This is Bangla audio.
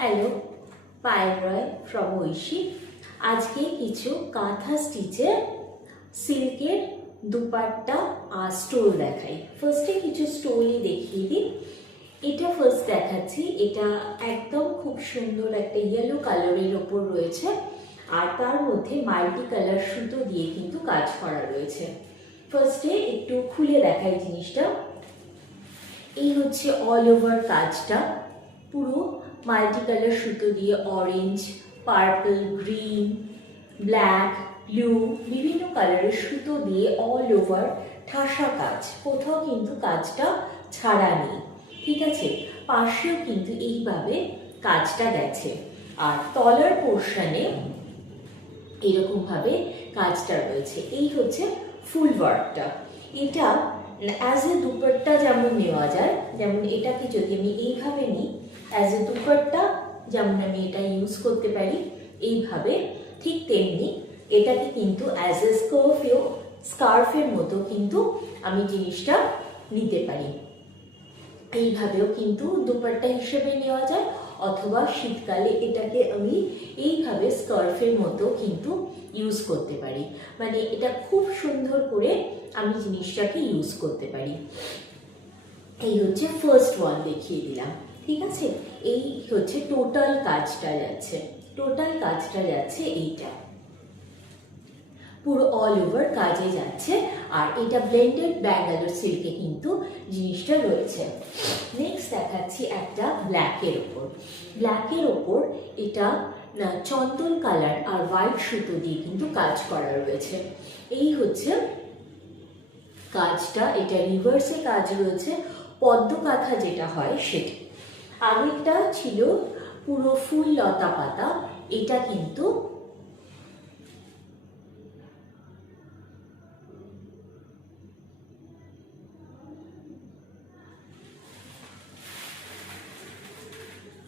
Hello, Payel Roy from Aishi. আজকে কিছু কাঁথা স্টিচের সিল্কের দুপাট্টা স্টোল দেখাই। ফার্স্টে কিছু স্টোলই দেখিয়ে দিই। এটা ফার্স্ট দেখাচ্ছি। এটা একদম খুব সুন্দর একটা ইয়েলো কালারের ওপর রয়েছে, আর তার মধ্যে মাল্টি কালার সুতো দিয়ে কিন্তু কাজ করা রয়েছে। ফার্স্টে একটু খুলে দেখাই জিনিসটা। এই হচ্ছে অল ওভার কাজটা, পুরো মাল্টি কালার সুতো দিয়ে orange, purple, green, black, blue বিভিন্ন কালারের সুতো দিয়ে অল ওভার ঠাসা কাজ, কোথাও কিন্তু কাজটা ছাড়া নেই। ঠিক আছে, পাশেও কিন্তু এইভাবে কাজটা গেছে, আর তলার পোর্শনে এরকম ভাবে কাজটা রয়েছে। এই হচ্ছে ফুল ওয়ার্কটা। এটা অ্যাজ এ দুপাট্টা যেমন নেওয়া যায়, যেমন এটাকে যদি আমি এইভাবে নিই অ্যাজ এ দুপাট্টা, যেমন আমি এটা ইউজ করতে পারি এইভাবে, ঠিক তেমনি এটাকে কিন্তু অ্যাজ এ স্কার্ফের মতো কিন্তু আমি জিনিসটা নিতে পারি। এইভাবেও কিন্তু দুপাট্টা হিসেবে নেওয়া যায়, অথবা শীতকালে এটাকে আমি এইভাবে স্কার্ফের মতো কিন্তু ইউজ করতে পারি। মানে এটা খুব সুন্দর করে আমি জিনিসটাকে ইউজ করতে পারি। এই হচ্ছে ফার্স্ট ওয়ান দেখিয়ে দিলাম। ঠিক আছে, এই হচ্ছে টোটাল কাজটা যাচ্ছে। টোটাল কাজটা যাচ্ছে এইটা, পুরো অল ওভার কাজে যাচ্ছে, আর এটা ব্লেন্ডেড ব্যাঙ্গালোর সিল্কে কিন্তু জিনিসটা রয়েছে। নেক্সট দেখাচ্ছি একটা ব্ল্যাকের ওপর। ব্ল্যাকের ওপর এটা চন্দন কালার আর হোয়াইট সুতো দিয়ে কিন্তু কাজ করা রয়েছে। এই হচ্ছে কাজটা, এটা রিভার্সে কাজ রয়েছে, পদ্ম কাঁথা যেটা হয় সেটা। আগেরটা ছিল পুরো ফুল লতা পাতা, এটা কিন্তু